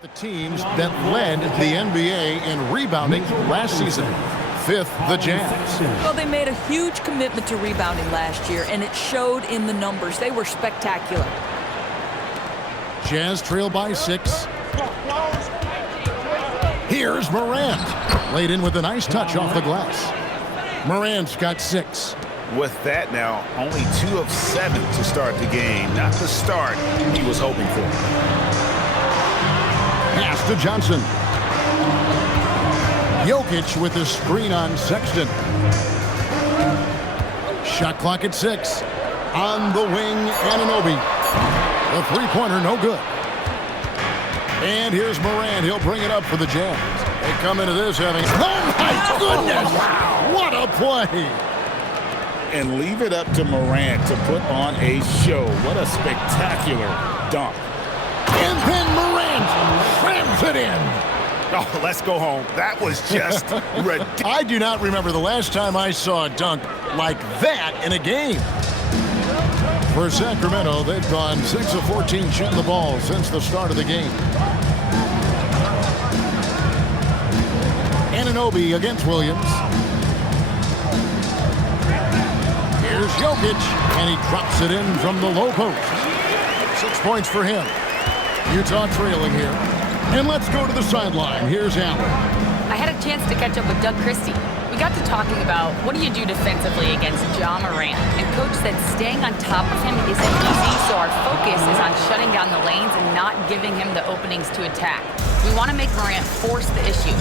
The teams that led the NBA in rebounding last season. Fifth, the Jazz. Well, they made a huge commitment to rebounding last year, and it showed in the numbers. They were spectacular. Jazz trail by 6. Here's Morant. Laid in with a nice touch off the glass. Morant's got 6. With that now, only 2 of 7 to start the game. Not the start he was hoping for. Pass to Johnson. Jokic with the screen on Sexton. Shot clock at 6. On the wing, Anunoby. The three-pointer, no good. And here's Morant. He'll bring it up for the Jazz. They come into this having... Oh, my goodness! Wow, what a play! And leave it up to Morant to put on a show. What a spectacular dunk. And then Morant slams it in. Oh, let's go home. That was just ridiculous. I do not remember the last time I saw a dunk like that in a game. For Sacramento, they've gone 6 of 14 shooting the ball since the start of the game. Anunoby against Williams. Here's Jokic, and he drops it in from the low post. 6 points for him. Utah trailing here. And let's go to the sideline. Here's Allen. I had a chance to catch up with Doug Christie. We got to talking about what do you do defensively against Ja Morant. And Coach said staying on top of him isn't easy, so our focus is on shutting down the lanes and not giving him the openings to attack. We want to make Morant force the issue.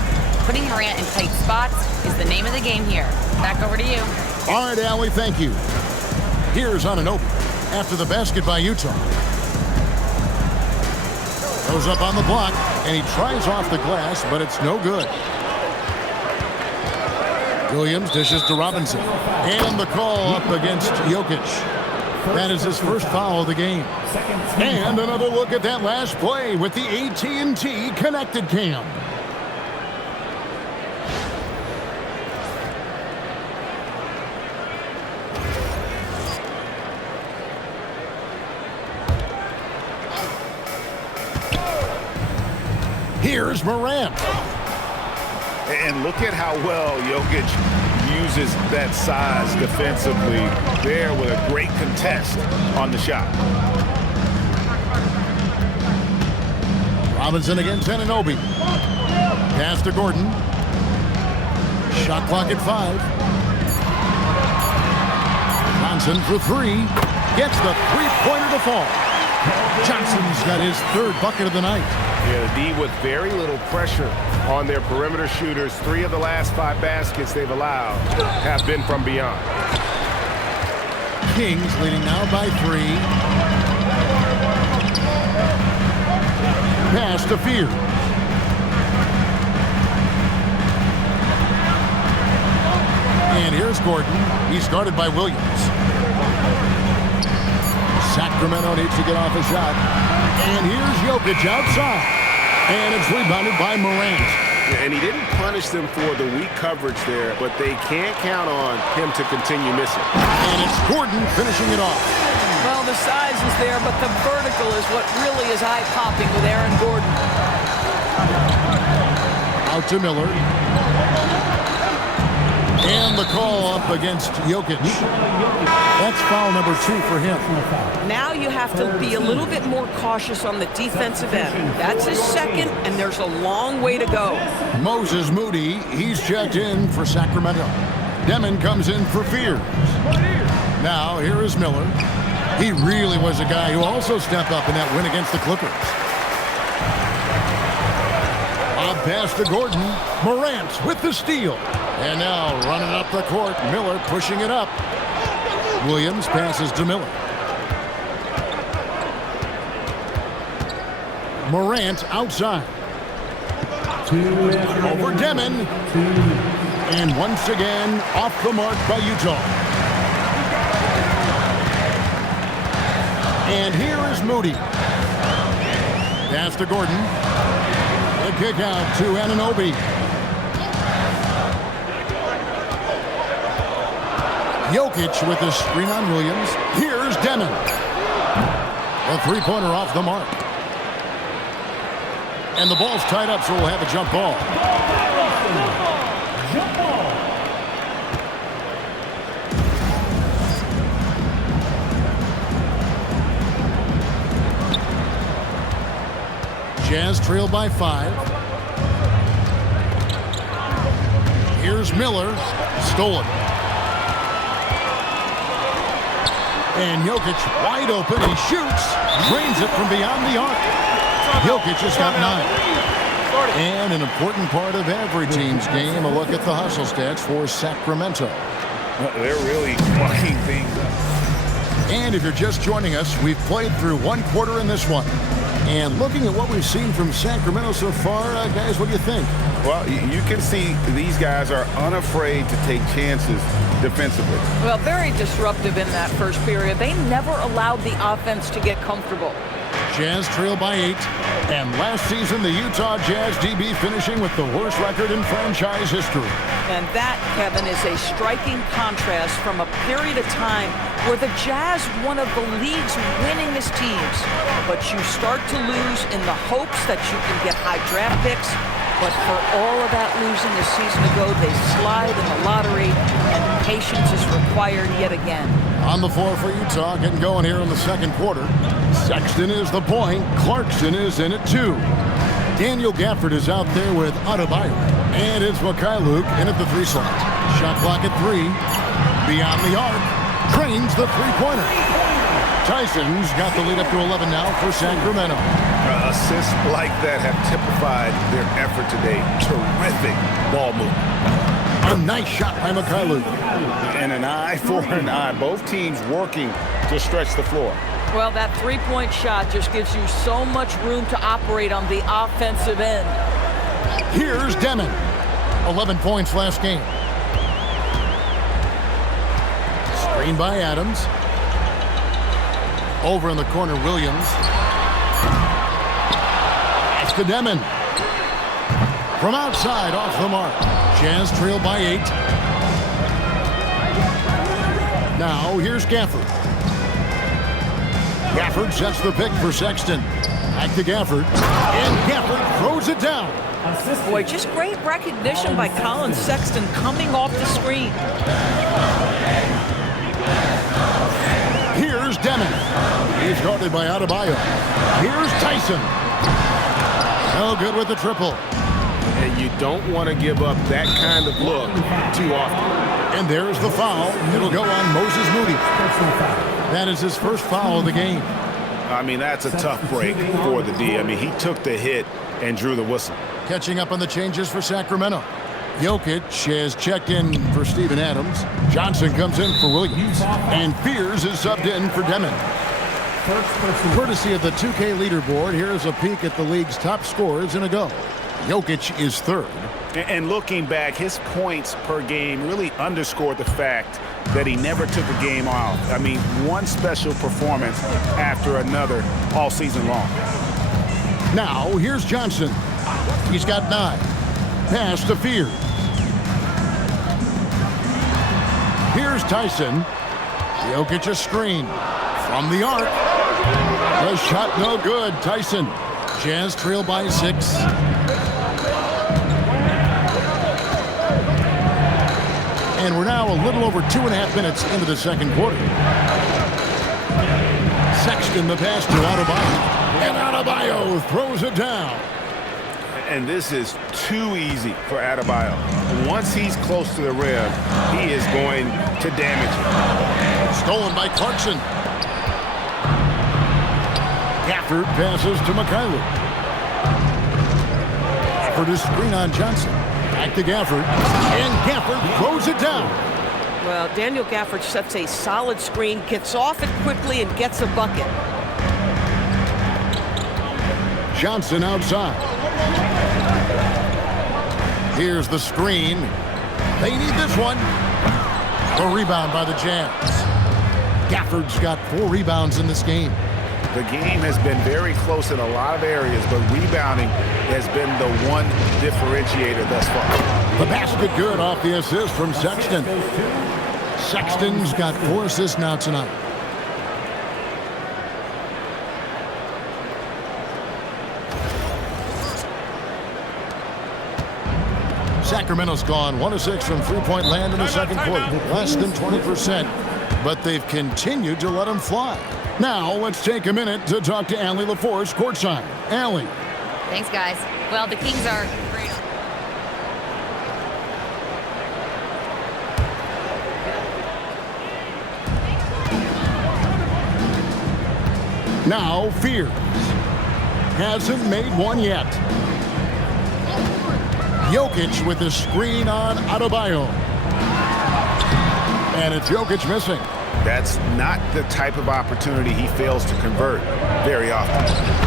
Putting Morant in tight spots is the name of the game here. Back over to you. All right, Allie, thank you. Here's Anunoby after the basket by Utah. Goes up on the block, and he tries off the glass, but it's no good. Williams dishes to Robinson. And the call up against Jokic. That is his first foul of the game. And another look at that last play with the AT&T Connected Cam. Here's Morant. And look at how well Jokic uses that size defensively there with a great contest on the shot. Robinson against Anunoby. Pass to Gordon. Shot clock at 5. Johnson for 3. Gets the three-pointer to fall. Johnson's got his 3rd bucket of the night. Yeah, the D with very little pressure on their perimeter shooters. 3 of the last 5 baskets they've allowed have been from beyond. Kings leading now by 3. Pass to Fear. And here's Gordon. He's guarded by Williams. Sacramento needs to get off a shot. And here's Jokic outside. And it's rebounded by Morant. And he didn't punish them for the weak coverage there, but they can't count on him to continue missing. And it's Gordon finishing it off. Well, the size is there, but the vertical is what really is eye-popping with Aaron Gordon. Out to Miller. And the call up against Jokic. That's foul number 2 for him. Now you have to be a little bit more cautious on the defensive end. That's his 2nd, and there's a long way to go. Moses Moody, he's checked in for Sacramento. Demon comes in for Fears. Now, here is Miller. He really was a guy who also stepped up in that win against the Clippers. A pass to Gordon. Morant with the steal. And now running up the court, Miller pushing it up. Williams passes to Miller. Morant outside. Over Demon. And once again, off the mark by Utah. And here is Moody. Pass to Gordon. The kick out to Anunoby. Jokic with the screen on Williams. Here's Demon. A three-pointer off the mark. And the ball's tied up, so we'll have a jump ball. Jazz trail by 5. Here's Miller. Stolen. And Jokic wide open. He shoots. Drains it from beyond the arc. Jokic has got 9. And an important part of every team's game, a look at the hustle stats for Sacramento. They're really mucking things up. And if you're just joining us, we've played through one quarter in this one. And looking at what we've seen from Sacramento so far, guys, what do you think? Well, you can see these guys are unafraid to take chances defensively. Well, very disruptive in that first period. They never allowed the offense to get comfortable. Jazz trail by 8. And last season, the Utah Jazz DB finishing with the worst record in franchise history. And that, Kevin, is a striking contrast from a period of time where the Jazz, one of the league's winningest teams. But you start to lose in the hopes that you can get high draft picks. But for all of that losing a season ago, they slide in the lottery, and patience is required yet again. On the floor for Utah, getting going here in the second quarter. Sexton is the point. Clarkson is in it too. Daniel Gafford is out there with Adebayo. And it's Mikhailuk in at the 3 slot. Shot clock at 3. Beyond the arc. Drains the three-pointer. Tyson's got the lead up to 11 now for Sacramento. Assists like that have typified their effort today. Terrific ball movement. A nice shot by Mikhailuk. And an eye for an eye. Both teams working to stretch the floor. Well, that three-point shot just gives you so much room to operate on the offensive end. Here's Demon. 11 points last game. Screen by Adams. Over in the corner, Williams. Pass to Demon. From outside, off the mark. Jazz trail by 8. Now, here's Gafford. Gafford sets the pick for Sexton. Back to Gafford. And Gafford throws it down. Boy, just great recognition by Colin Sexton coming off the screen. Here's Demon. He's guarded by Adebayo. Here's Tyson. No good with the triple. And you don't want to give up that kind of look too often. And there's the foul. It'll go on Moses Moody. That is his first foul of the game. I mean, that's a tough break for the D. I mean, he took the hit and drew the whistle. Catching up on the changes for Sacramento. Jokic has checked in for Steven Adams. Johnson comes in for Williams. And Fears is subbed in for Demon. Courtesy of the 2K leaderboard, here's a peek at the league's top scorers in a go. Jokic is third. And looking back, his points per game really underscored the fact that he never took a game off. I mean, one special performance after another all season long. Now, here's Johnson. He's got 9. Pass to Fears. Here's Tyson. Jokic a screen. From the arc. The shot no good. Tyson. Jazz trail by 6. And we're now a little over 2.5 minutes into the second quarter. Sexton the pass to Adebayo. And Adebayo throws it down. And this is too easy for Adebayo. Once he's close to the rim, he is going to damage it. Stolen by Clarkson. Gafford passes to Mikhailuk. Gafford is screen on Johnson. Back to Gafford. And Gafford throws it down. Well, Daniel Gafford sets a solid screen, gets off it quickly, and gets a bucket. Johnson outside. Here's the screen. They need this one. A rebound by the Jazz. Gafford's got 4 rebounds in this game. The game has been very close in a lot of areas, but rebounding has been the one differentiator thus far. The basket good off the assist from Sexton. Sexton's got 4 assists now tonight. Sacramento's gone 1 of 6 from three-point land in the second quarter. Less than 20%, but they've continued to let them fly. Now, let's take a minute to talk to Allie LaForce courtside. Allie. Thanks, guys. Well, the Kings are great. Now, Fears. Hasn't made one yet. Jokic with the screen on Adebayo. And it's Jokic missing. That's not the type of opportunity he fails to convert very often.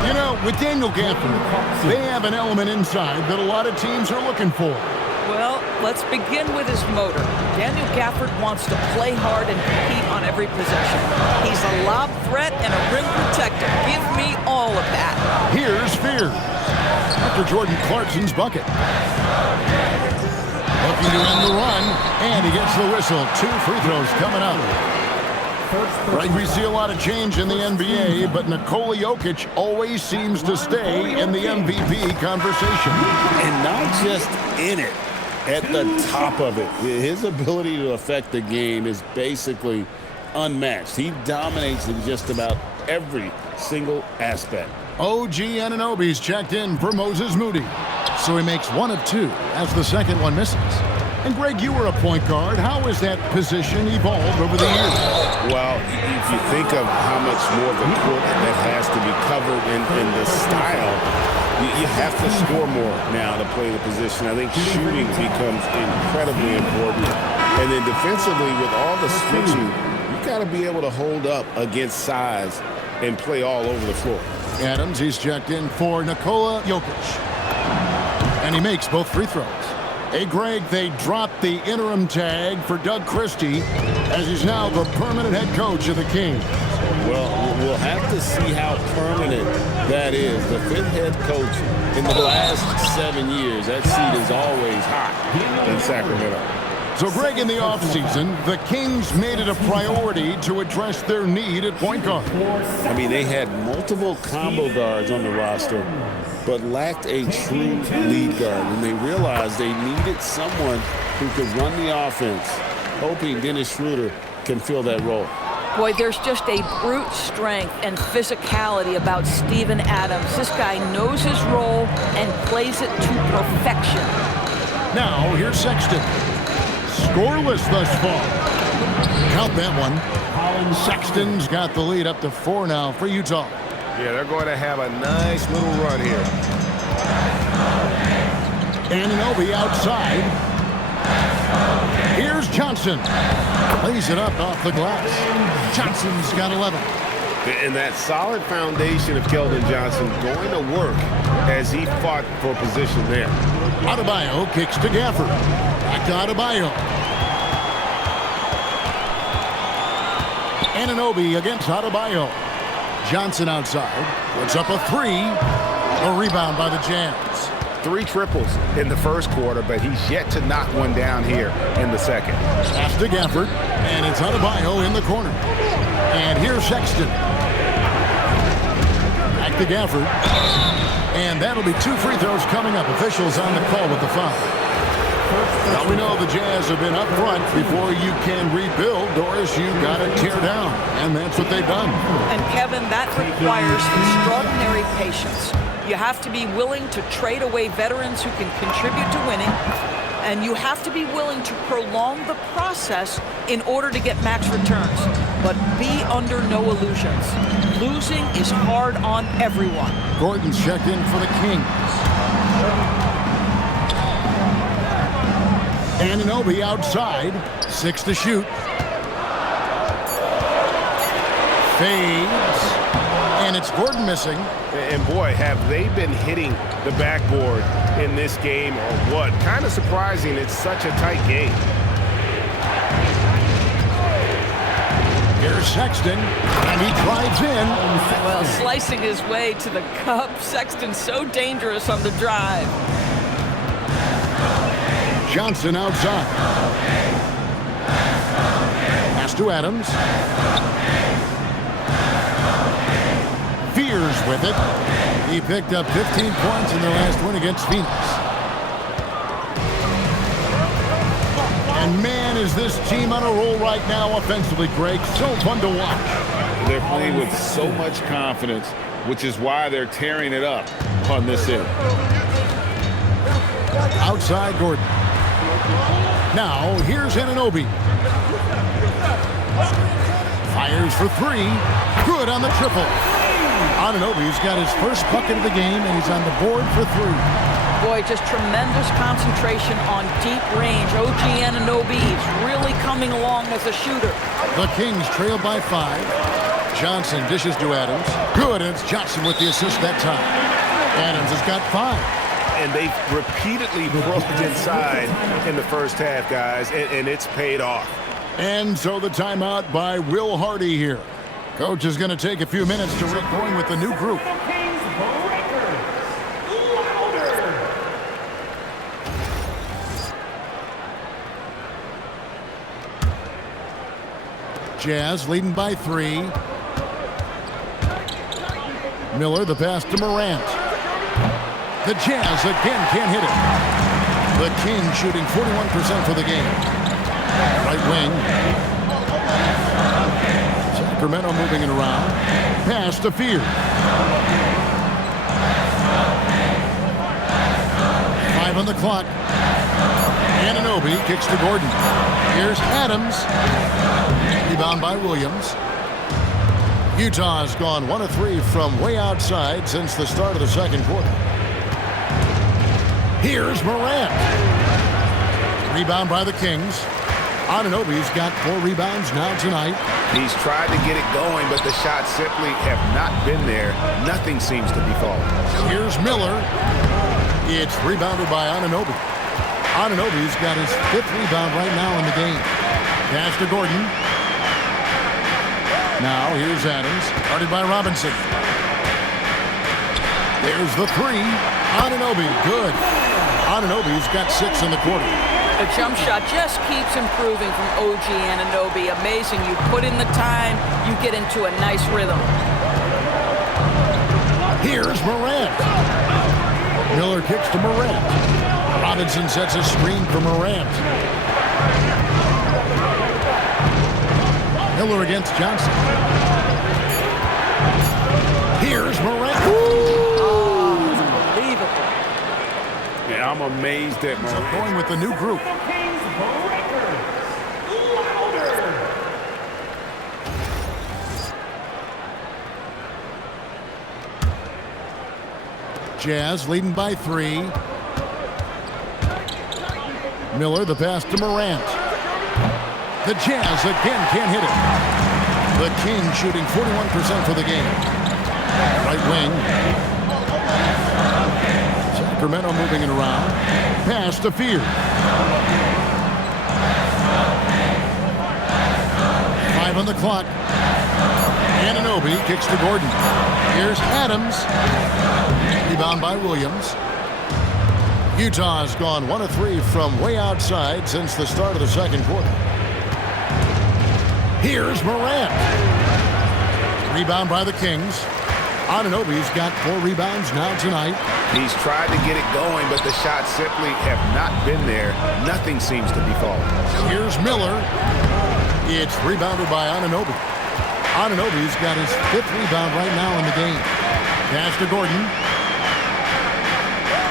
You know, with Daniel Gafford, they have an element inside that a lot of teams are looking for. Well, let's begin with his motor. Daniel Gafford wants to play hard and compete on every possession. He's a lob threat and a rim protector. Give me all of that. Here's Fears after Jordan Clarkson's bucket. Looking to end the run, and he gets the whistle. 2 free throws coming up. Right, we see a lot of change in the NBA, but Nikola Jokic always seems to stay in the MVP conversation. And not just in it, at the top of it. His ability to affect the game is basically unmatched. He dominates in just about every single aspect. OG Anunoby's checked in for Moses Moody. So he makes 1 of 2 as the second one misses. And Greg, you were a point guard. How has that position evolved over the years? Well, if you think of how much more of the court that has to be covered in the style, you have to score more now to play the position. I think shooting becomes incredibly important. And then defensively, with all the switching, you got to be able to hold up against size and play all over the floor. Adams, he's checked in for Nikola Jokic. And he makes both free throws. Hey, Greg, they dropped the interim tag for Doug Christie as he's now the permanent head coach of the Kings. Well, we'll have to see how permanent that is. The 5th head coach in the last 7 years, that seat is always hot in Sacramento. So, Greg, in the offseason, the Kings made it a priority to address their need at point guard. I mean, they had multiple combo guards on the roster, but lacked a true lead guard. And they realized they needed someone who could run the offense, hoping Dennis Schroeder can fill that role. Boy, there's just a brute strength and physicality about Steven Adams. This guy knows his role and plays it to perfection. Now, here's Sexton. Scoreless thus far. Count that one. Sexton's got the lead up to 4 now for Utah. Yeah, they're going to have a nice little run here. Anunoby outside. Here's Johnson. Lays it up off the glass. Johnson's got 11. And that solid foundation of Keldon Johnson going to work as he fought for position there. Adebayo kicks to Gafford. Back to Adebayo. Anunoby against Adebayo. Johnson outside. Puts up a 3. A rebound by the Jazz. 3 triples in the first quarter, but he's yet to knock one down here in the second. Pass to Gafford, and it's Adebayo in the corner. And here's Sexton. Back to Gafford. And that'll be 2 free throws coming up. Officials on the call with the foul. Now we know the Jazz have been up front. Before you can rebuild, Doris, you got to tear down. And that's what they've done. And Kevin, that requires extraordinary patience. You have to be willing to trade away veterans who can contribute to winning. And you have to be willing to prolong the process in order to get max returns. But be under no illusions. Losing is hard on everyone. Gordon's checked in for the Kings. Anunoby outside. 6 to shoot. Fades. And it's Gordon missing. And boy, have they been hitting the backboard in this game or what? Kind of surprising. It's such a tight game. Here's Sexton, and he drives in. Well, slicing his way to the cup. Sexton so dangerous on the drive. Johnson outside. Pass to Adams. Fears with it. He picked up 15 points in their last win against Phoenix. Man, is this team on a roll right now offensively, Greg. So fun to watch. They're playing with so much confidence, which is why they're tearing it up on this end. Outside Gordon. Now, here's Anunoby. Fires for three. Good on the triple. Anunoby's got his first bucket of the game, and he's on the board for three. Boy, just tremendous concentration on deep range. OG Anunoby is really coming along as a shooter. The Kings trail by 5. Johnson dishes to Adams. Good, and it's Johnson with the assist that time. Adams has got 5. And they've repeatedly broke inside in the first half, guys, and it's paid off. And so the timeout by Will Hardy here. Coach is going to take a few minutes to get going with the new group. Jazz leading by 3. Miller, the pass to Morant. The Jazz again can't hit it. The Kings shooting 41% for the game. Right wing. Sacramento moving it around. Pass to Fear. 5 on the clock. Anunoby kicks to Gordon. Here's Adams. Rebound by Williams. Utah's gone 1 of 3 from way outside since the start of the second quarter. Here's Morant. Rebound by the Kings. Anunoby's got 4 rebounds now tonight. He's tried to get it going, but the shots simply have not been there. Nothing seems to be falling. Here's Miller. It's rebounded by Anunoby. Anunoby's got his 5th rebound right now in the game. Pass to Gordon. Now here's Adams, guarded by Robinson. There's the 3. Anunoby, good. Anunoby's got 6 in the quarter. The jump shot just keeps improving from OG Anunoby. Amazing. You put in the time, you get into a nice rhythm. Here's Morant. Miller kicks to Morant. Robinson sets a screen for Morant. Miller against Johnson. Here's Morant. Unbelievable. Yeah, I'm amazed at Morant. Going with the new group. Jazz leading by 3. Miller, the pass to Morant. The Jazz again can't hit it. The Kings shooting 41% for the game. Right wing. Sacramento moving it around. Pass to Fear. 5 on the clock. Anunoby kicks to Gordon. Here's Adams. Rebound by Williams. Utah's gone 1 of 3 from way outside since the start of the second quarter. Here's Morant. Rebound by the Kings. Anunoby's got 4 rebounds now tonight. He's tried to get it going, but the shots simply have not been there. Nothing seems to be falling. Here's Miller. It's rebounded by Anunoby. Anunoby's got his 5th rebound right now in the game. Pass to Gordon.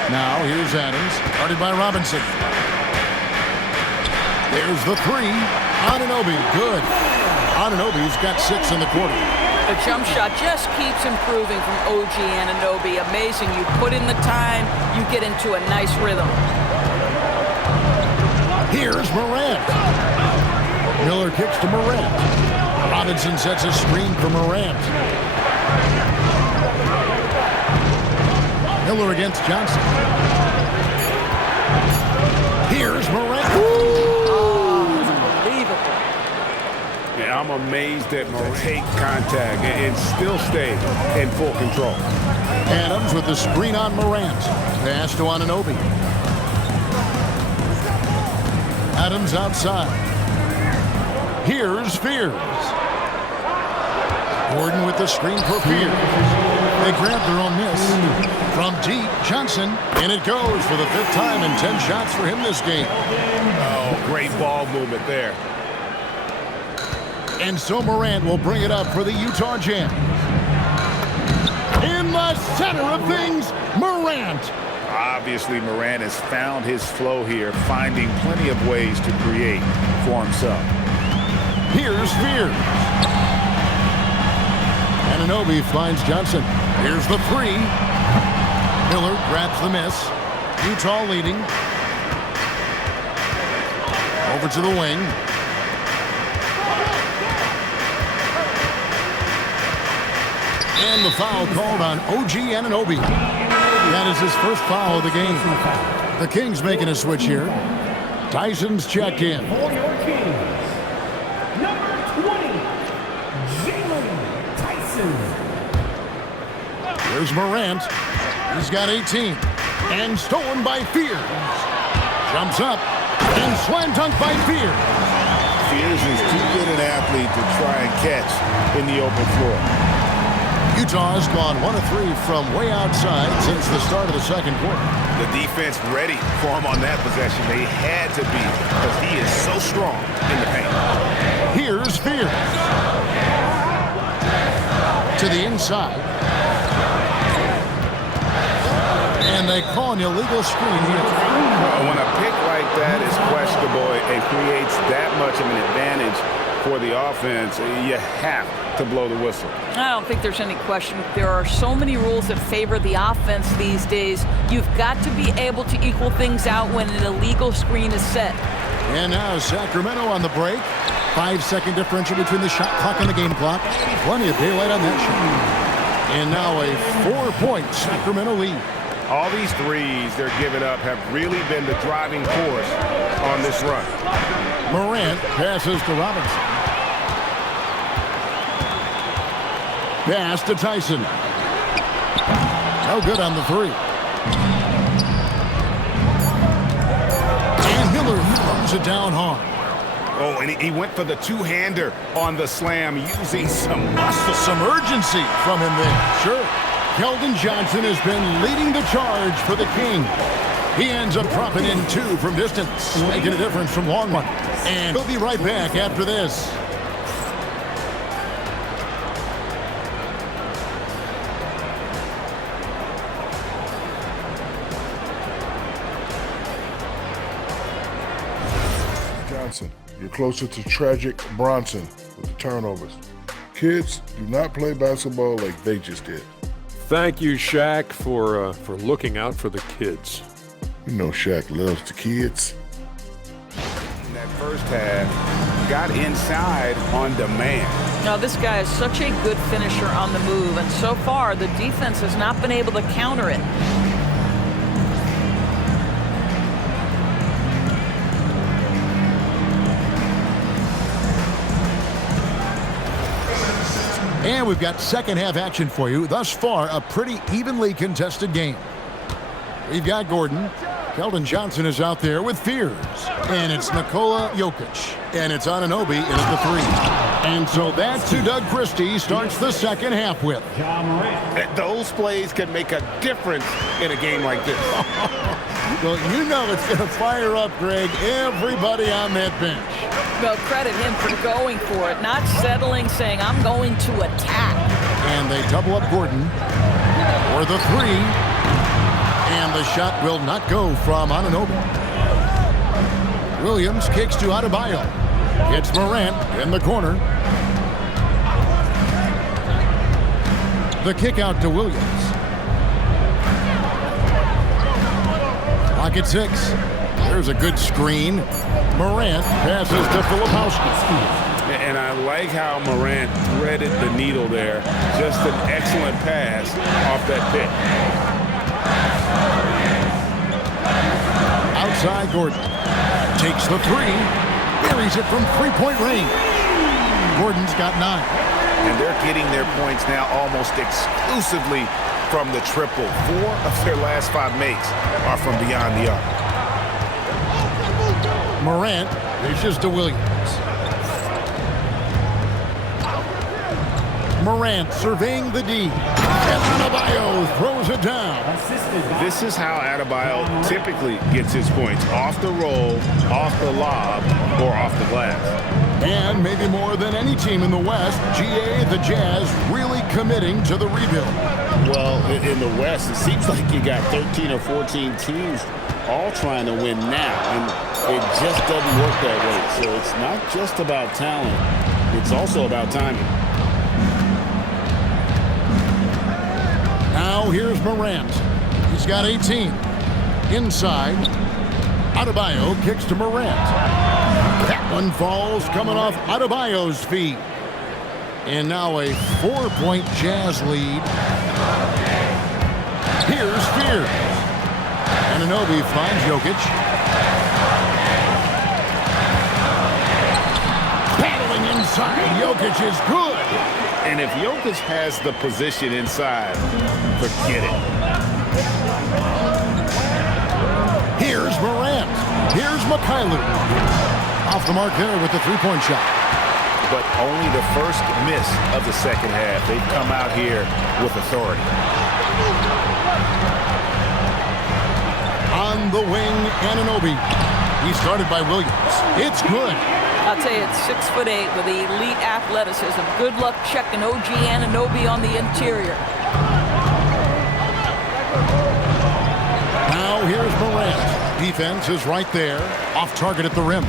Now here's Adams, guarded by Robinson. There's the 3. Anunoby, good. Anunoby's got 6 in the quarter. The jump shot just keeps improving from OG Anunoby. Amazing. You put in the time, you get into a nice rhythm. Here's Morant. Miller kicks to Morant. Robinson sets a screen for Morant. Miller against Johnson. Here's Morant. Unbelievable. Yeah, I'm amazed at Morant. Take contact and still stay in full control. Adams with the screen on Morant. Pass to Anunoby. Adams outside. Here's Fears. Gordon with the screen for Fears. They grab their own miss. From deep, Johnson, and it goes for the 5th time in 10 shots for him this game. Oh, Great ball movement there. And so Morant will bring it up for the Utah Jazz. In the center of things, Morant. Obviously, Morant has found his flow here, finding plenty of ways to create for himself. Here's Fears. Anunoby finds Johnson. Here's the three. Miller grabs the miss. Utah leading. Over to the wing. And the foul called on OG Anunoby. That is his first foul of the game. The Kings making a switch here. Tyson's checked in. For your Kings, number 20, Jalen Tyson. Here's Morant. He's got 18. And stolen by Fears. Jumps up. And slam dunk by Fears. Fears is too good an athlete to try and catch in the open floor. Utah's gone 1 of 3 from way outside since the start of the second quarter. The defense ready for him on that possession. They had to be because he is so strong in the paint. Here's Fears. To the inside. And they call an illegal screen here. When a pick like that is questionable and creates that much of an advantage for the offense, you have to blow the whistle. I don't think there's any question. There are so many rules that favor the offense these days. You've got to be able to equal things out when an illegal screen is set. And now Sacramento on the break. 5-second differential between the shot clock and the game clock. Plenty of daylight on that shot. And now a 4-point Sacramento lead. All these threes they're giving up have really been the driving force on this run. Morant passes to Robinson. Pass to Tyson. No good on the three. And Miller throws it down hard. Oh, and he went for the two-hander on the slam using some muscle. Some urgency from him there. Sure. Keldon Johnson has been leading the charge for the King. He ends up dropping in 2 from distance, making a difference from long one. And we'll be right back after this. Johnson, you're closer to tragic Bronson with the turnovers. Kids do not play basketball like they just did. Thank you, Shaq, for looking out for the kids. You know Shaq loves the kids. In that first half, got inside on demand. Now, this guy is such a good finisher on the move, and so far, the defense has not been able to counter it. And we've got second half action for you. Thus far, a pretty evenly contested game. We've got Gordon. Keldon Johnson is out there with Fears. And it's Nikola Jokic. And it's Anunoby in at the three. And so that's who Doug Christie starts the second half with. Those plays can make a difference in a game like this. Well, you know it's going to fire up, Greg, everybody on that bench. Well, credit him for going for it, not settling, saying, I'm going to attack. And they double up Gordon for the three. And the shot will not go from Anunoby. Williams kicks to Adebayo. It's Morant in the corner. The kick out to Williams. Clock at 6. There's a good screen. Morant passes to Filipowski. And I like how Morant threaded the needle there. Just an excellent pass off that pick. Outside Gordon. Takes the three. Buries it from three-point range. Gordon's got 9. And they're getting their points now almost exclusively from the triple. 4 of their last 5 makes are from beyond the arc. Morant dishes to Williams. Morant surveying the D. And Adebayo throws it down. This is how Adebayo typically gets his points. Off the roll, off the lob, or off the glass. And maybe more than any team in the West, GA, the Jazz, really committing to the rebuild. Well, in the West, it seems like you got 13 or 14 teams all trying to win now, and it just doesn't work that way. So it's not just about talent, it's also about timing. Now here's Morant. He's got 18. Inside, Adebayo kicks to Morant. That one falls coming off Adebayo's feet. And now a 4-point Jazz lead. Here's Spears. Anunoby finds Jokic. Paddling inside. Jokic is good. And if Jokic has the position inside, forget it. Here's Morant. Here's Mikhailuk. Off the mark there with the three-point shot. But only the first miss of the second half. They've come out here with authority. On the wing, Anunoby. He started by Williams. It's good. I'll tell you, it's 6'8" with elite athleticism. Good luck checking OG Anunoby on the interior. Now here's Morant. Defense is right there. Off target at the rim.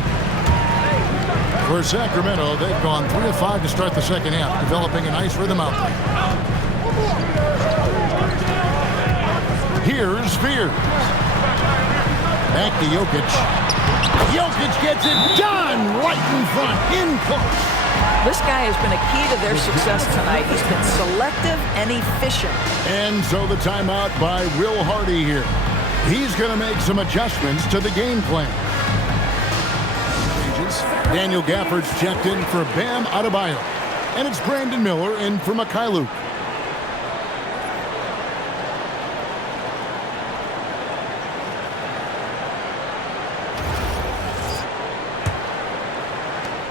For Sacramento, they've gone 3 of 5 to start the second half, developing a nice rhythm out there. Here's Spears. Back to Jokic. Jokic gets it done right in front, in close. This guy has been a key to their success tonight. He's been selective and efficient. And so the timeout by Will Hardy here. He's going to make some adjustments to the game plan. Daniel Gafford's checked in for Bam Adebayo. And it's Brandon Miller in for Mikhailuk.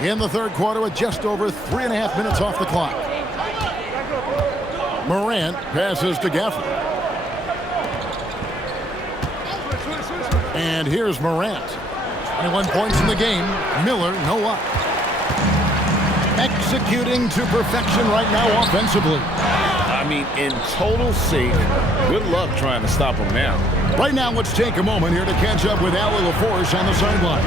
In the third quarter with just over 3.5 minutes off the clock. Morant passes to Gafford. And here's Morant. 21 points in the game. Miller, no luck. Executing to perfection right now offensively. I mean, in total sync. Good luck trying to stop him now. Right now, let's take a moment here to catch up with Allie LaForce on the sideline.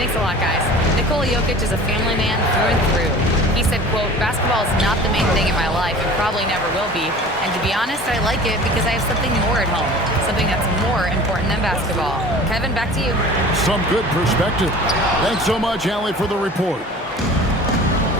Thanks a lot, guys. Nikola Jokic is a family man through and through. He said, quote, "Basketball is not the main thing in my life and probably never will be. And to be honest, I like it because I have something more at home, something that's more important than basketball." Kevin, back to you. Some good perspective. Thanks so much, Allie, for the report.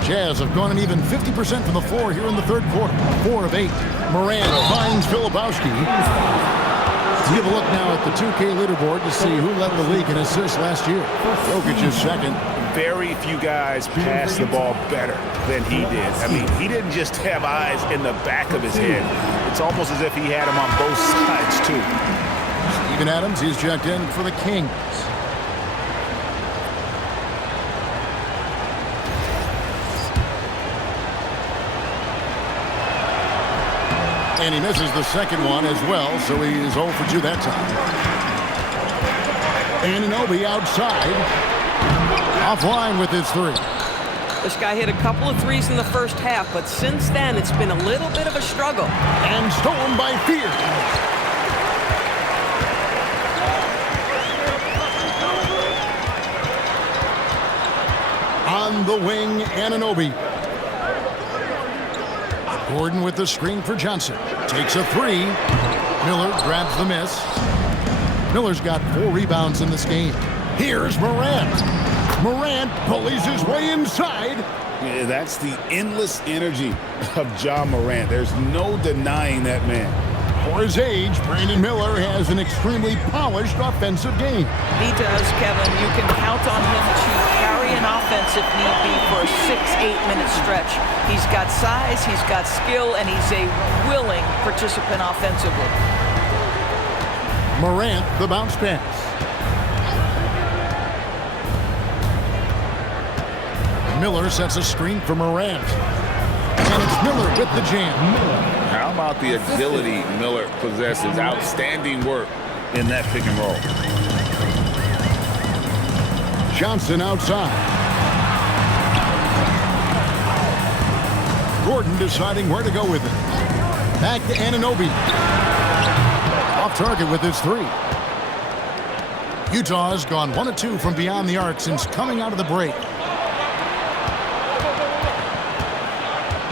Jazz have gone an even 50% from the floor here in the third quarter. 4 of 8. Morant finds Filipowski. Let's give a look now at the 2K leaderboard to see who led the league in assists last year. Jokic is second. Very few guys pass the ball better than he did. I mean, he didn't just have eyes in the back of his head. It's almost as if he had them on both sides, too. Steven Adams, he's checked in for the Kings. And he misses the second one as well, so he's 0 for 2 that time. Anunoby outside. Offline with his 3. This guy hit a couple of threes in the first half, but since then it's been a little bit of a struggle. And stolen by Fear. On the wing, Anunoby. Gordon with the screen for Johnson. Takes a 3. Miller grabs the miss. Miller's got 4 rebounds in this game. Here's Morant. Morant bullies his way inside. Yeah, that's the endless energy of Ja Morant. There's no denying that man. For his age, Brandon Miller has an extremely polished offensive game. He does, Kevin. You can count on him to carry an offense if need be for a 6-8 minute stretch. He's got size, he's got skill, and he's a willing participant offensively. Morant, the bounce pass. Miller sets a screen for Morant. And it's Miller with the jam. How about the agility Miller possesses? Outstanding work in that pick and roll. Johnson outside. Gordon deciding where to go with it. Back to Anunoby. Off target with his three. Utah's gone 1 of 2 from beyond the arc since coming out of the break.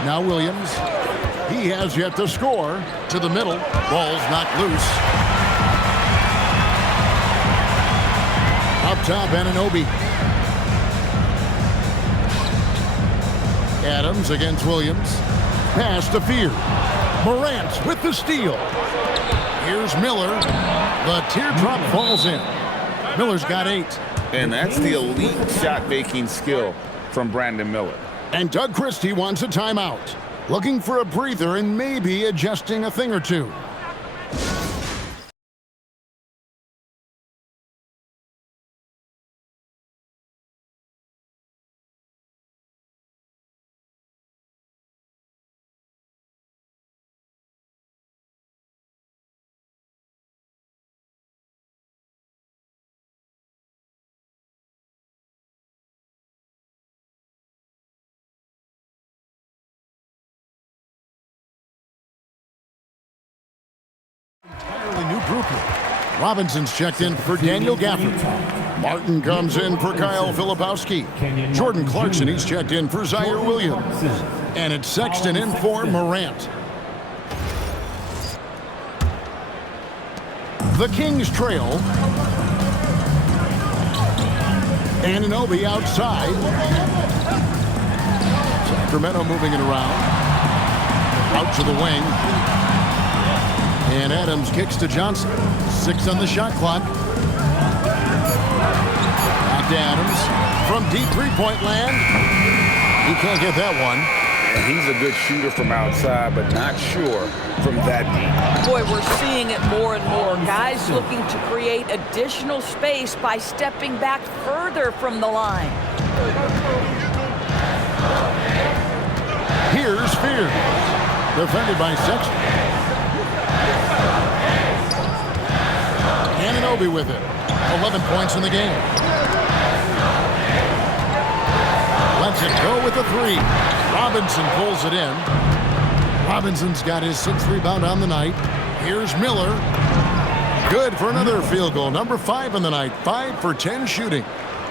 Now Williams. He has yet to score. To the middle. Ball's knocked loose. Up top, Anunoby. Adams against Williams. Pass to Fear. Morant with the steal. Here's Miller. The teardrop falls in. Miller's got 8. And that's the elite shot-making skill from Brandon Miller. And Doug Christie wants a timeout. Looking for a breather and maybe adjusting a thing or two. Entirely new grouping. Robinson's checked in for Daniel Gafford. Martin comes in for Kyle Filipowski. Jordan Clarkson, he's checked in for Zaire Williams. And it's Sexton in for Morant. The Kings trail. Anunoby outside. Sacramento moving it around. Out to the wing. And Adams kicks to Johnson. 6 on the shot clock. Back to Adams. From deep three-point land. He can't get that one. And he's a good shooter from outside, but not sure from that deep. Boy, we're seeing it more and more. Guys looking to create additional space by stepping back further from the line. Here's Fear. Defended by Sexton. Anunoby with it. 11 points in the game. Lets it go with the 3. Robinson pulls it in. Robinson's got his 6th rebound on the night. Here's Miller. Good for another field goal. Number 5 on the night. 5 for 10 shooting.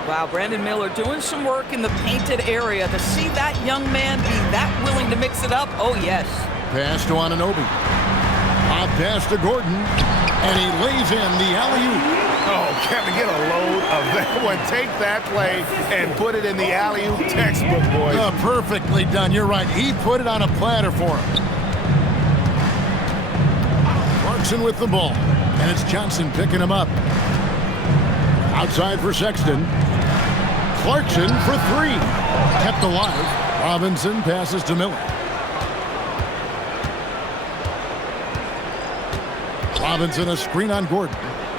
Wow, Brandon Miller doing some work in the painted area. To see that young man be that willing to mix it up, oh yes. Pass to Anunoby. Off pass to Gordon. And he lays in the alley-oop. Oh, Kevin, get a load of that one. Take that play and put it in the alley-oop textbook, boys. Perfectly done. You're right. He put it on a platter for him. Clarkson with the ball. And it's Johnson picking him up. Outside for Sexton. Clarkson for 3. Kept alive. Robinson passes to Miller. Robinson, a screen on Gordon.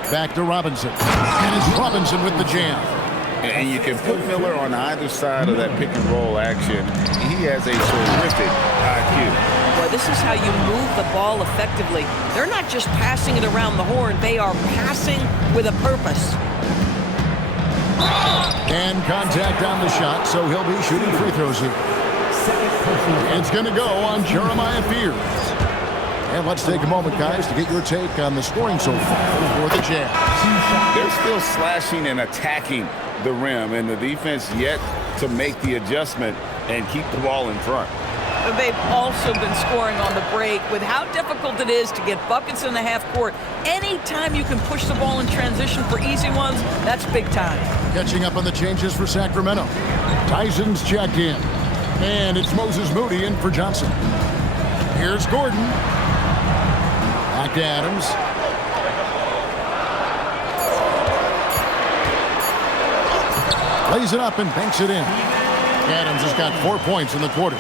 Back to Robinson. And it's Robinson with the jam. And you can put Miller on either side of that pick and roll action. He has a terrific IQ. Boy, this is how you move the ball effectively. They're not just passing it around the horn. They are passing with a purpose. And contact on the shot, so he'll be shooting free throws here. It's going to go on Jeremiah Fears. And let's take a moment, guys, to get your take on the scoring so far for the Jazz. They're still slashing and attacking the rim, and the defense yet to make the adjustment and keep the ball in front. They've also been scoring on the break. With how difficult it is to get buckets in the half court, anytime you can push the ball in transition for easy ones, that's big time. Catching up on the changes for Sacramento. Tyson's checked in. And it's Moses Moody in for Johnson. Here's Gordon. Back to Adams. Lays it up and banks it in. Adams has got 4 points in the quarter.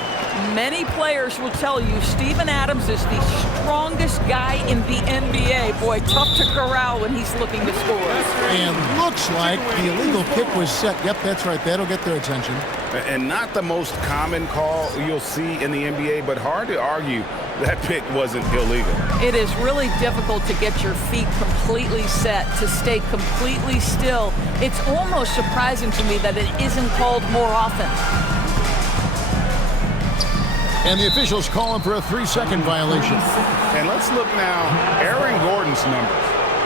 Many players will tell you Steven Adams is the strongest guy in the NBA. Boy, tough to corral when he's looking to score. And looks like the illegal kick was set. Yep, that's right. That'll get their attention. And not the most common call you'll see in the NBA, but hard to argue that pick wasn't illegal. It is really difficult to get your feet completely set, to stay completely still. It's almost surprising to me that it isn't called more often. And the officials call him for a 3-second violation. And let's look now. Aaron Gordon's numbers.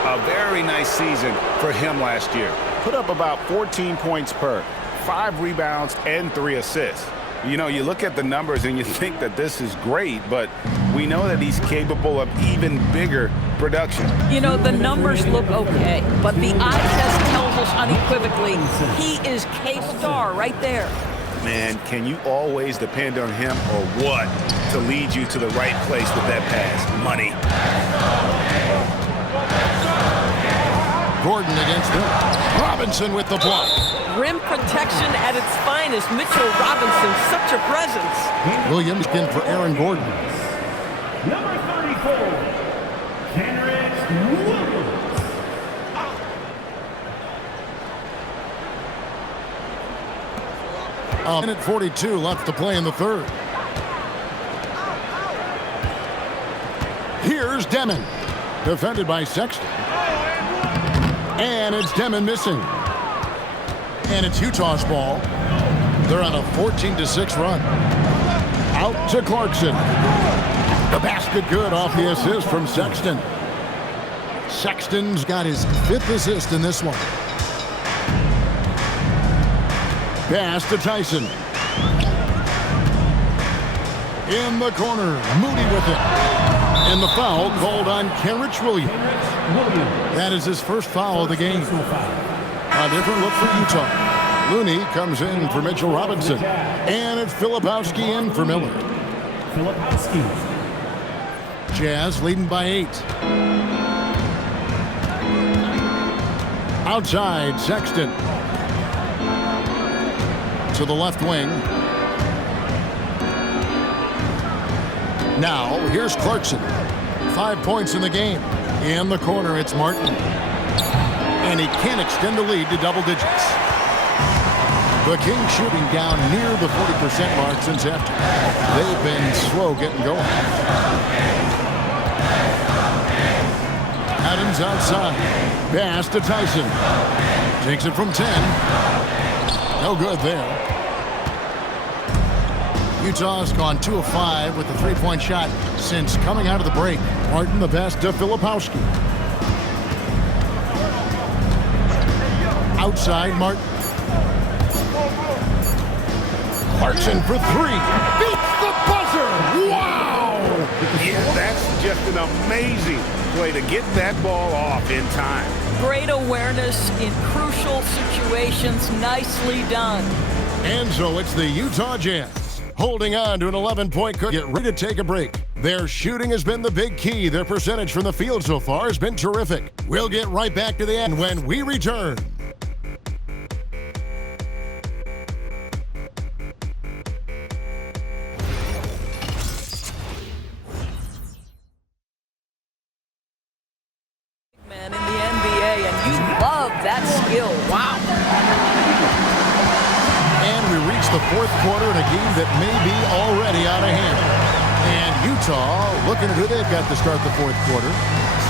A very nice season for him last year. Put up about 14 points per, 5 rebounds, and 3 assists. You know, you look at the numbers and you think that this is great, but we know that he's capable of even bigger production. You know, the numbers look okay, but the eye test tells us unequivocally he is K-star right there. Man, can you always depend on him or what to lead you to the right place with that pass? Money. Gordon against him. Robinson with the block. Rim protection at its finest. Mitchell Robinson, such a presence. Williams in for Aaron Gordon. Number 34, Kenrich Williams. A minute 42 left to play in the third. Here's Demon. Defended by Sexton. And it's Demon missing. And it's Utah's ball. They're on a 14-6 run. Out to Clarkson. The basket good off the assist from Sexton. Sexton's got his 5th assist in this one. Pass to Tyson. In the corner, Moody with it. And the foul called on Kenrich Williams. That is his first foul of the game. A different look for Utah. Looney comes in for Mitchell Robinson. And it's Filipowski in for Miller. Jazz leading by 8. Outside, Sexton. To the left wing. Now, here's Clarkson. 5 points in the game. In the corner, it's Martin. And he can't extend the lead to double digits. The Kings shooting down near the 40% mark since after. They've been slow getting going. Adams outside. Pass to Tyson. Takes it from 10. No good there. Utah's gone 2 of 5 with the 3-point shot since coming out of the break. Martin the pass to Filipowski. Outside, Martin. Clarkson for 3. Beats the buzzer! Wow! Yeah, that's just an amazing play to get that ball off in time. Great awareness in crucial situations. Nicely done. And so it's the Utah Jazz holding on to an 11-point cook. Get ready to take a break. Their shooting has been the big key. Their percentage from the field so far has been terrific. We'll get right back to the end when we return. Man, in the NBA, and you love that skill. Wow. And we reach the 4th quarter in a game that may be already out of hand. And Utah looking at who they've got to start the 4th quarter.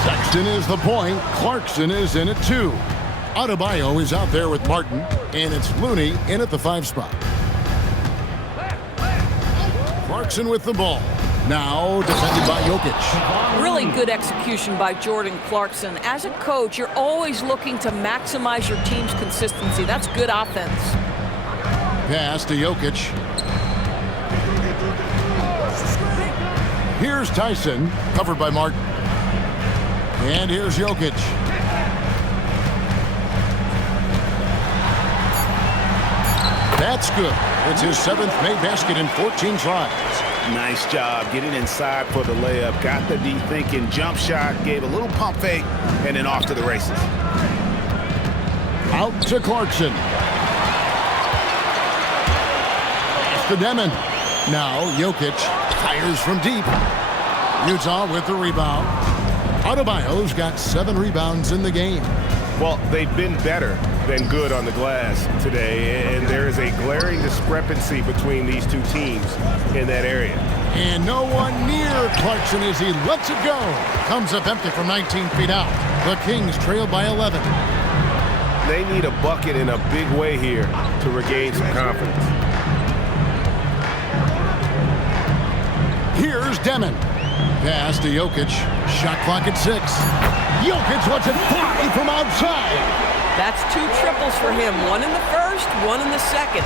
Sexton is the point. Clarkson is in at 2. Adebayo is out there with Martin. And it's Looney in at the 5 spot. Clarkson with the ball. Now defended by Jokic. Really good execution by Jordan Clarkson. As a coach, you're always looking to maximize your team's consistency. That's good offense. Pass to Jokic. Here's Tyson, covered by Martin. And here's Jokic. That's good. It's his 7th made basket in 14 tries. Nice job getting inside for the layup. Got the D thinking jump shot, gave a little pump fake, and then off to the races. Out to Clarkson. To Demon. Now Jokic fires from deep. Utah with the rebound. Adebayo's got 7 rebounds in the game. Well, they've been better than good on the glass today, and there is a glaring discrepancy between these two teams in that area. And no one near Clarkson as he lets it go. Comes up empty from 19 feet out. The Kings trail by 11. They need a bucket in a big way here to regain some confidence. Here's Demon. Pass to Jokic. Shot clock at 6. Jokic lets it fly from outside. That's 2 triples for him. 1 in the first, 1 in the second.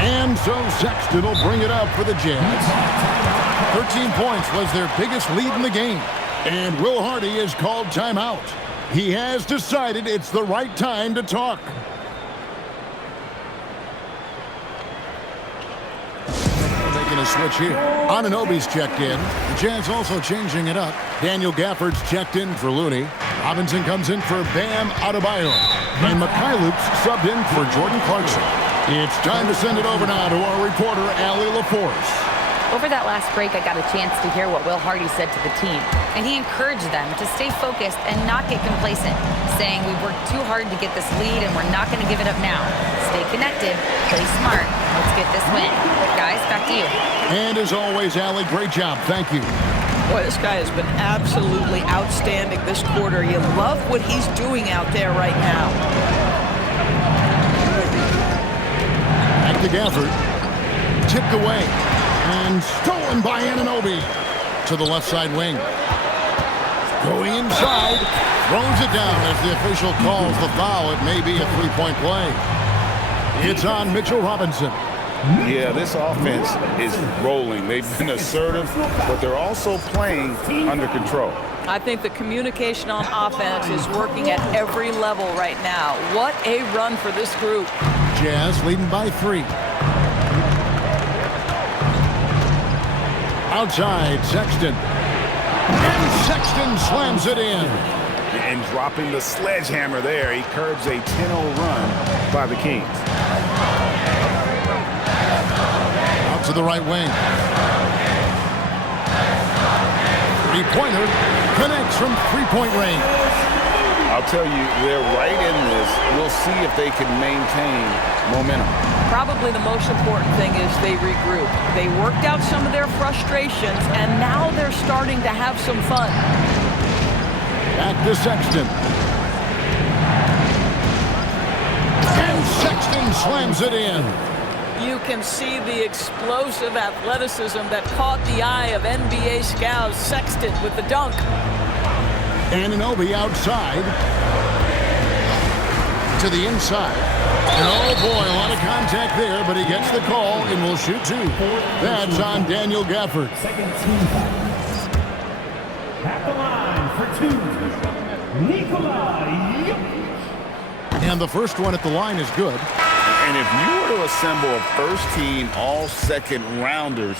And so Sexton will bring it up for the Jazz. 13 points was their biggest lead in the game. And Will Hardy has called timeout. He has decided it's the right time to talk. Making a switch here. Anunoby's checked in. The Jazz also changing it up. Daniel Gafford's checked in for Looney. Robinson comes in for Bam Adebayo. And Mikhailuk's subbed in for Jordan Clarkson. It's time to send it over now to our reporter, Allie LaForce. Over that last break, I got a chance to hear what Will Hardy said to the team. And he encouraged them to stay focused and not get complacent, saying we worked too hard to get this lead and we're not going to give it up now. Stay connected, play smart, let's get this win. Guys, back to you. And as always, Allie, great job. Thank you. Boy, this guy has been absolutely outstanding this quarter. You love what he's doing out there right now. Back to Gafford. Tipped away. And stolen by Anunoby. To the left side wing. Going inside. Throws it down as the official calls the foul. It may be a 3-point play. It's on Mitchell Robinson. Yeah, this offense is rolling. They've been assertive, but they're also playing under control. I think the communication on offense is working at every level right now. What a run for this group. Jazz leading by 3. Outside, Sexton. And Sexton slams it in. And dropping the sledgehammer there, he curbs a 10-0 run by the Kings. Out to the right wing. 3-pointer connects from 3-point range. I'll tell you, they're right in this. We'll see if they can maintain momentum. Probably the most important thing is they regroup. They worked out some of their frustrations, and now they're starting to have some fun. Back to Sexton. And Sexton slams it in. You can see the explosive athleticism that caught the eye of NBA scouts. Sexton with the dunk. Anunoby outside. To the inside. And oh boy, a lot of contact there, but he gets the call and will shoot 2. That's on Daniel Gafford. Second team foul. At the line for 2, Nikola Jokic. And the first one at the line is good. And if you were to assemble a first-team all-second rounders,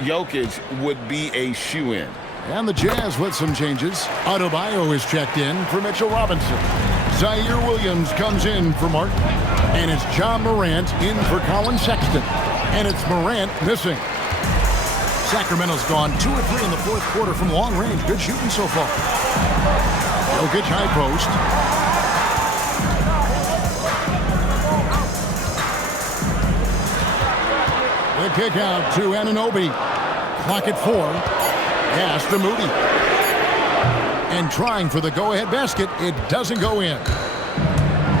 Jokic would be a shoo-in. And the Jazz with some changes. Adebayo is checked in for Mitchell Robinson. Zaire Williams comes in for Martin. And it's John Morant in for Colin Sexton. And it's Morant missing. Sacramento's gone 2 or 3 in the fourth quarter from long range. Good shooting so far. Jokic high post. The kick out to Anunoby. Clock at 4. Pass to Moody. And trying for the go-ahead basket, it doesn't go in.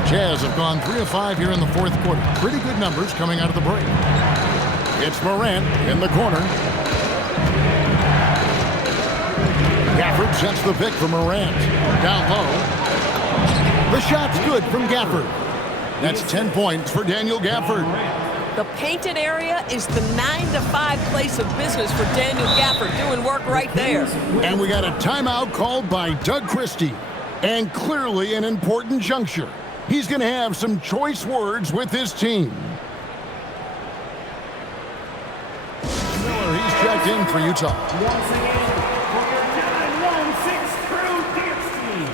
Jazz have gone 3 of 5 here in the fourth quarter. Pretty good numbers coming out of the break. It's Morant in the corner. Gafford sets the pick for Morant. Down low. The shot's good from Gafford. That's 10 points for Daniel Gafford. The painted area is the 9-to-5 place of business for Daniel Gafford, doing work right there. And we got a timeout called by Doug Christie. And clearly an important juncture. He's going to have some choice words with his team. Miller, he's checked in for Utah. Once again, for your 9-1-6 crew dance team.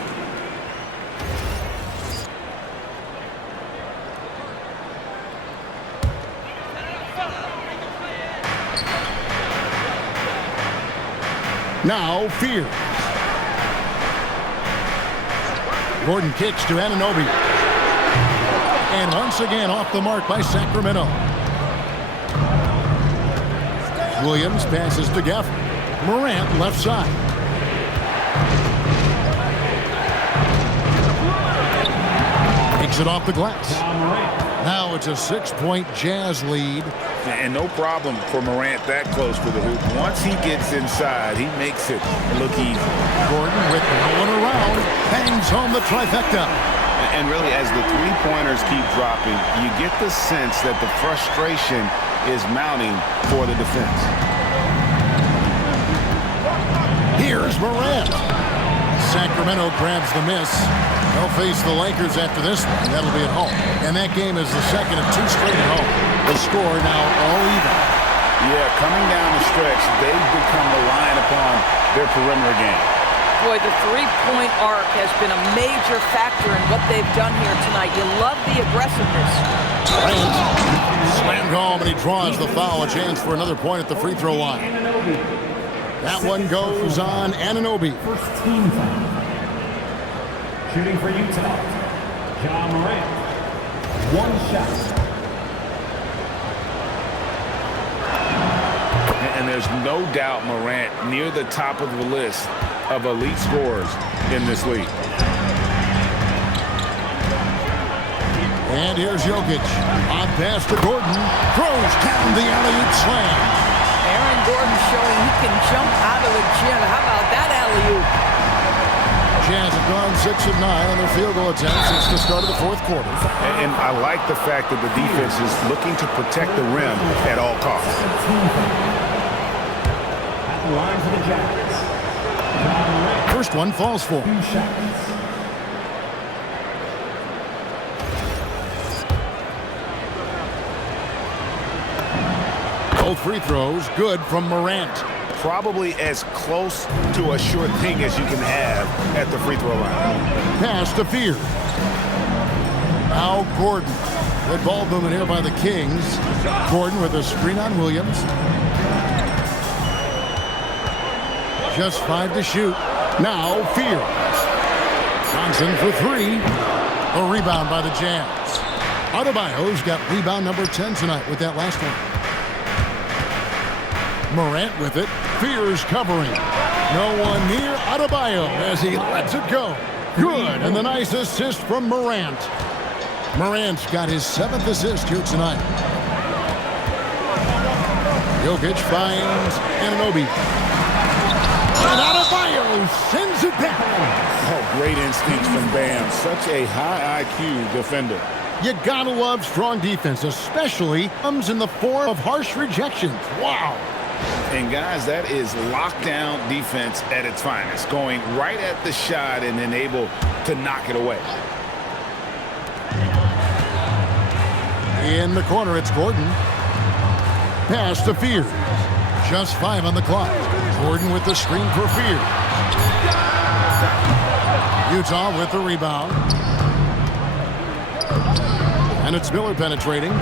Now Fear. Gordon kicks to Anunoby. And once again off the mark by Sacramento. Williams passes to Gafford. Morant left side. Takes it off the glass. Now it's a 6-point Jazz lead. And no problem for Morant that close to the hoop. Once he gets inside, he makes it look easy. Gordon with no one around, bangs home the trifecta. And really, as the three-pointers keep dropping, you get the sense that the frustration is mounting for the defense. Here's Morant. Sacramento grabs the miss. They'll face the Lakers after this one. That'll be at home. And that game is the second of 2 straight at home. The score now all even. Yeah, coming down the stretch, they've become reliant upon their perimeter game. Boy, the three-point arc has been a major factor in what they've done here tonight. You love the aggressiveness. Bryant slammed home, and he draws the foul. A chance for another point at the free throw line. That one goes on Anunoby. First team foul. Shooting for Utah, Ja Morant. 1 shot. And there's no doubt Morant near the top of the list of elite scorers in this league. And here's Jokic. On pass to Gordon. Throws down the alley-oop slam. Aaron Gordon showing he can jump out of the gym. How about that alley-oop? Jazz have gone 6 of 9 on their field goal attempts since the start of the fourth quarter. And I like the fact that the defense is looking to protect the rim at all costs. At the line for the Jazz. Ja Morant. First one falls for. 2 shots. Both free throws good from Morant. Probably as close to a sure thing as you can have at the free throw line. Pass to Fear. Now Gordon. Good ball movement here by the Kings. Gordon with a screen on Williams. Just 5 to shoot. Now Fear. Johnson for 3. A rebound by the Jazz. Adebayo's got rebound number 10 tonight with that last one. Morant with it. Fears covering. No one near Adebayo as he lets it go. Good, and the nice assist from Morant. Morant's got his 7th assist here tonight. Jokic finds Anunoby. And Adebayo sends it back. Oh, great instincts from Bam. Such a high IQ defender. You gotta love strong defense, especially comes in the form of harsh rejections. Wow. And guys, that is lockdown defense at its finest. Going right at the shot and then able to knock it away. In the corner, it's Gordon. Pass to Fear. Just 5 on the clock. Gordon with the screen for Fear. Utah with the rebound. And it's Miller penetrating.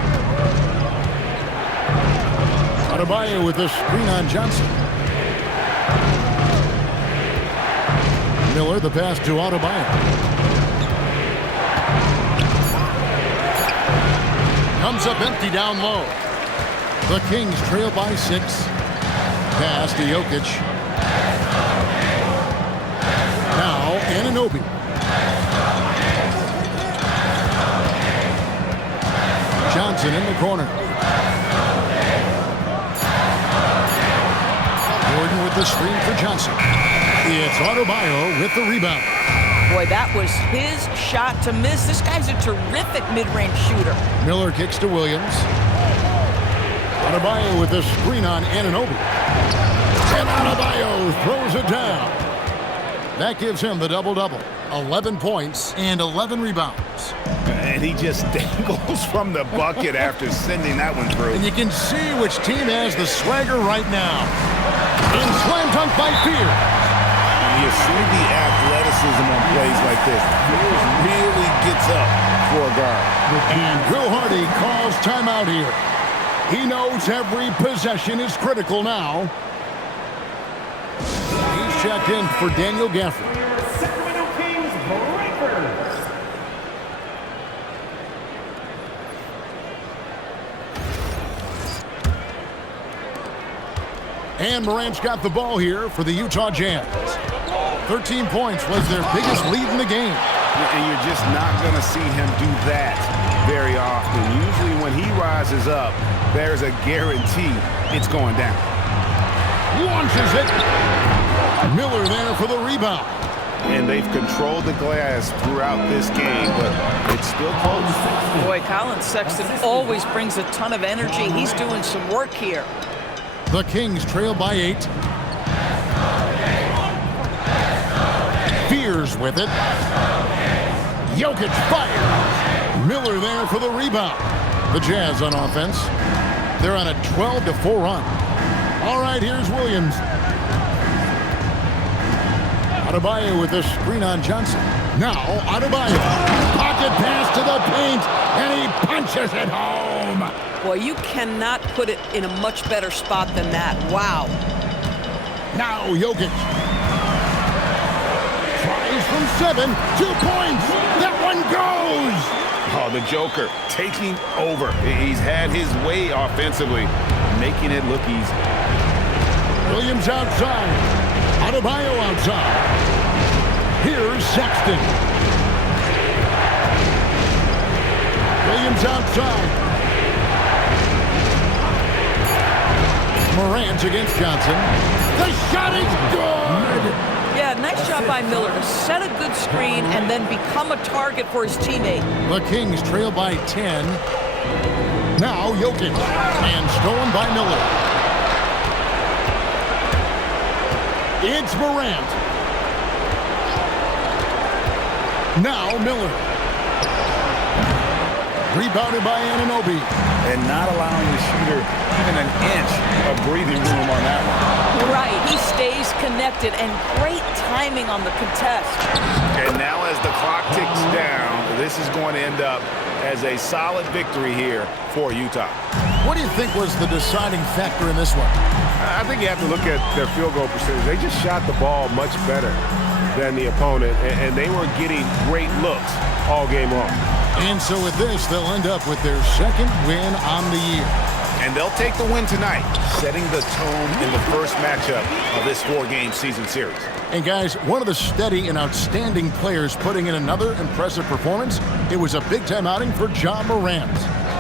Adebayo with the screen on Johnson. Miller, the pass to Adebayo. Comes up empty down low. The Kings trail by 6. Pass to Jokic. Now Anunoby. Johnson in the corner. Gordon with the screen for Johnson. It's Adebayo with the rebound. Boy, that was his shot to miss. This guy's a terrific mid-range shooter. Miller kicks to Williams. Adebayo with the screen on Anunoby. And Adebayo throws it down. That gives him the double-double. 11 points and 11 rebounds. And he just dangles from the bucket after sending that one through. And you can see which team has the swagger right now. And slam dunk by Fear. You see the athleticism on plays like this. Fears really gets up for a guard. And Will Hardy calls timeout here. He knows every possession is critical now. checked in for Daniel Gafford. Sacramento Kings breakers. And Morant's got the ball here for the Utah Jazz. 13 points was their biggest lead in the game. And you're just not going to see him do that very often. Usually when he rises up, there's a guarantee it's going down. Launches it. Miller there for the rebound. And they've controlled the glass throughout this game, but it's still close. Boy, Colin Sexton always brings a ton of energy. He's doing some work here. The Kings trail by 8. Fears with it. Jokic fires. Miller there for the rebound. The Jazz on offense. They're on a 12-4 run. All right, here's Williams. Adebayo with the screen on Johnson. Now Adebayo. Pocket pass to the paint, and he punches it home. Boy, you cannot put it in a much better spot than that. Wow. Now Jokic. Tries from 7. 2 points. That one goes. Oh, the Joker taking over. He's had his way offensively, making it look easy. Williams outside. Adebayo outside. Here's Sexton. Williams outside. Morant against Johnson. The shot is good! Yeah, nice job by Miller to set a good screen and then become a target for his teammate. The Kings trail by 10. Now Jokic. And stolen by Miller. It's Morant. Now Miller. Rebounded by Anunoby. And not allowing the shooter even an inch of breathing room on that one. Right, he stays connected, and great timing on the contest. And now as the clock ticks down, this is going to end up as a solid victory here for Utah. What do you think was the deciding factor in this one? I think you have to look at their field goal percentage. They just shot the ball much better than the opponent, and they were getting great looks all game long. And so with this, they'll end up with their second win on the year. And they'll take the win tonight, setting the tone in the first matchup of this 4-game season series. And guys, one of the steady and outstanding players putting in another impressive performance, it was a big-time outing for Ja Morant.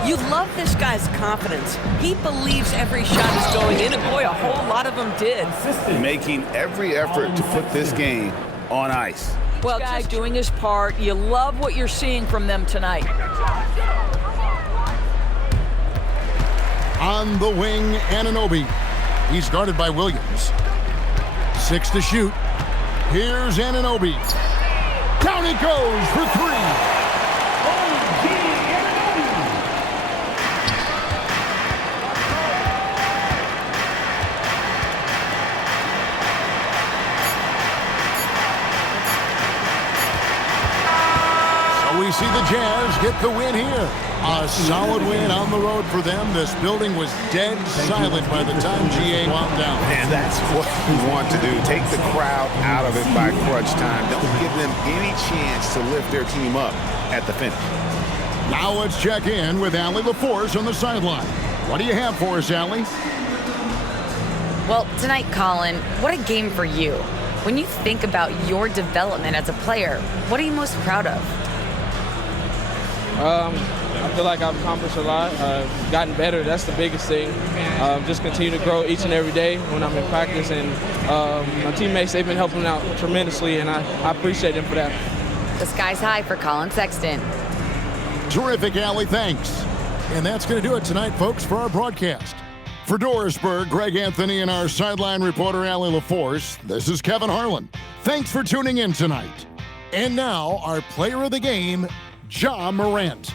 You love this guy's confidence. He believes every shot is going in, and boy, a whole lot of them did. Making every effort to put this game on ice. Well, guy doing his part. You love what you're seeing from them tonight. On the wing, Anunoby. He's guarded by Williams. 6 to shoot. Here's Anunoby. Down it goes for 3. We see the Jazz get the win here. A solid win on the road for them. This building was dead silent by the time GA wound down. And that's what we want to do. Take the crowd out of it by crunch time. Don't give them any chance to lift their team up at the finish. Now let's check in with Allie LaForce on the sideline. What do you have for us, Allie? Well, tonight, Colin, what a game for you. When you think about your development as a player, what are you most proud of? I feel like I've accomplished a lot, gotten better. That's the biggest thing. Just continue to grow each and every day when I'm in practice. And my teammates, they've been helping out tremendously, and I appreciate them for that. The sky's high for Colin Sexton. Terrific, Allie. Thanks. And that's going to do it tonight, folks, for our broadcast. For Dorisburg, Greg Anthony, and our sideline reporter, Allie LaForce, this is Kevin Harlan. Thanks for tuning in tonight. And now, our player of the game, Ja Morant.